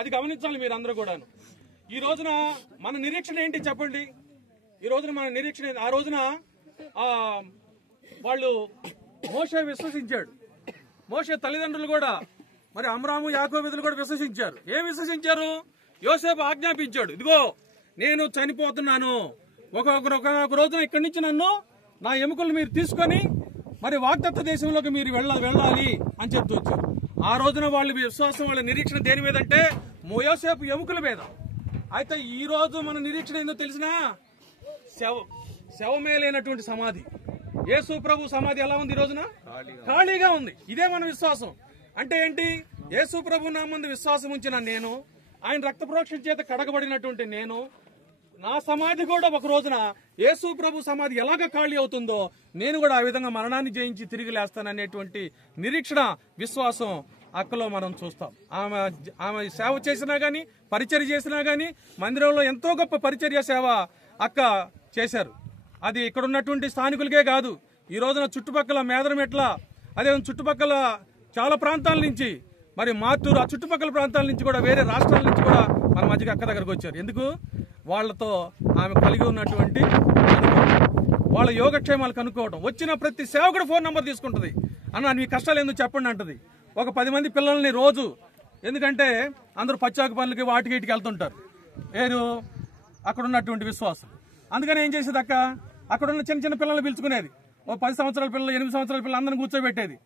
అది గమనించాలి మీరు అందరూ కూడాను. ఈ రోజున మన నిరీక్షణ ఏంటి చెప్పండి? ఈ రోజున మన నిరీక్షణ ఆ రోజున వాళ్ళు మోషే విశ్వసించాడు. మోషే తల్లిదండ్రులు కూడా మరి అమ్రాము యాకోబులు కూడా విశ్వసించారు. ఏం విశ్వసించారు? యోసేపు ఆజ్ఞాపించాడు, ఇదిగో నేను చనిపోతున్నాను, ఒక రోజున ఇక్కడి నుంచి నన్ను నా ఎముకలు మీరు తీసుకొని మరి వాగ్దత్త దేశంలోకి మీరు వెళ్ళాలి అని చెప్తూ వచ్చారు. ఆ రోజున వాళ్ళ విశ్వాసం, వాళ్ళ నిరీక్షణ దేని మీద అంటే యోసేపు ఎముకల మీద. అయితే ఈ రోజు మన నిరీక్షణ ఏందో తెలిసినా శవమే లేనటువంటి సమాధి. యేసు ప్రభు సమాధి ఎలా ఉంది? ఈ రోజున ఖాళీగా ఉంది. ఇదే మన విశ్వాసం అంటే ఏంటి? యేసు ప్రభు నా ముందు విశ్వాసం ఉంచిన నేను, ఆయన రక్త ప్రోక్షణ చేత కడగబడినటువంటి నేను, నా సమాధి కూడా ఒక రోజున యేసు ప్రభు సమాధి ఎలాగ ఖాళీ అవుతుందో నేను కూడా ఆ విధంగా మరణాన్ని జయించి తిరిగి లేస్తాననేటువంటి నిరీక్షణ, విశ్వాసం అక్కలో మనం చూస్తాం. ఆమె సేవ చేసినా గానీ, పరిచర్య చేసినా గానీ, మందిరంలో ఎంతో గొప్ప పరిచర్య సేవ అక్క చేశారు. అది ఇక్కడ ఉన్నటువంటి స్థానికులకే కాదు, ఈ రోజున చుట్టుపక్కల మేదరమెట్ల, అదే చుట్టుపక్కల చాలా ప్రాంతాల నుంచి, మరి మార్టూరు, ఆ చుట్టుపక్కల ప్రాంతాల నుంచి కూడా, వేరే రాష్ట్రాల నుంచి కూడా మన మధ్యకి అక్క దగ్గరకు వచ్చారు. ఎందుకు? వాళ్లతో ఆమె కలిగి ఉన్నటువంటి వాళ్ళ యోగక్షేమాలు కనుక్కోవడం. వచ్చిన ప్రతి సేవకుడు ఫోన్ నంబర్ తీసుకుంటుంది. అన్న మీ కష్టాలు ఎందుకు చెప్పండి అంటది. ఒక 10 మంది పిల్లల్ని రోజు, ఎందుకంటే అందరూ పచ్చాకు పనులకి వాటికి ఇటుకి వెళ్తుంటారు అక్కడ ఉన్నటువంటి విశ్వాసం. అందుకని ఏం చేసేది అక్క, అక్కడ ఉన్న చిన్న చిన్న పిల్లల్ని పిలుచుకునేది. ఓ 10 సంవత్సరాల పిల్లలు, 8 సంవత్సరాల పిల్లలు అందరిని కూర్చోబెట్టేది.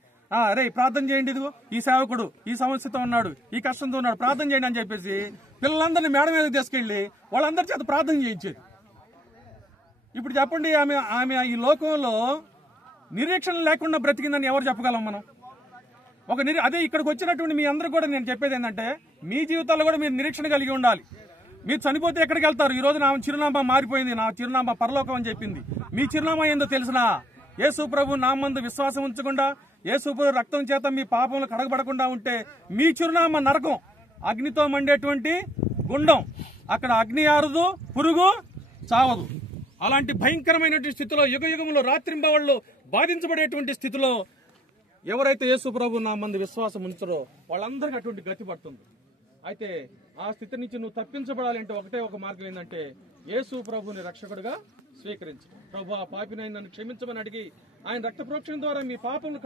రే ప్రార్థన చేయండి, ఇదిగో ఈ సేవకుడు ఈ సమస్యతో ఉన్నాడు, ఈ కష్టంతో ఉన్నాడు, ప్రార్థన చేయండి అని చెప్పేసి పిల్లలందరినీ మేడ మీదకి తీసుకెళ్లి వాళ్ళందరి చేత ప్రార్థన చేయించేది. ఇప్పుడు చెప్పండి, ఆమె ఈ లోకంలో నిరీక్షణ లేకుండా బ్రతికిందని ఎవరు చెప్పగలం మనం? అదే ఇక్కడికి వచ్చినటువంటి మీ అందరూ కూడా నేను చెప్పేది ఏంటంటే, మీ జీవితాల్లో కూడా మీరు నిరీక్షణ కలిగి ఉండాలి. మీరు చనిపోతే ఎక్కడికి వెళ్తారు? ఈ రోజు నా చిరునామా మారిపోయింది, నా చిరునామా పరలోకం అని చెప్పింది. మీ చిరునామా ఏందో తెలిసినా? యేసు ప్రభు నామందు విశ్వాసం ఉంచకుండా, యేసు ప్రభు రక్తం చేత మీ పాపంలో కడగబడకుండా ఉంటే మీ చిరునామా నరకం, అగ్నితో మండేటువంటి గుండం. అక్కడ అగ్ని ఆరదు, పురుగు చావదు. అలాంటి భయంకరమైనటువంటి స్థితిలో, యుగ యుగంలో రాత్రింబవళ్ళు బాధించబడేటువంటి స్థితిలో ఎవరైతే యేసు ప్రభు నామందు విశ్వాసం ఉంచారో వాళ్ళందరికీ అటువంటి గతి పడుతుంది. అయితే ఆ స్థితి నుంచి నువ్వు తప్పించబడాలంటే ఒకటే ఒక మార్గం ఏంటంటే, యేసు ప్రభుని రక్షకుడిగా స్వీకరించు. ప్రభు, ఆ పాపిని నన్ను క్షమించమని అడిగి ఆయన రక్త ప్రోక్షణ ద్వారా మీ పాపములు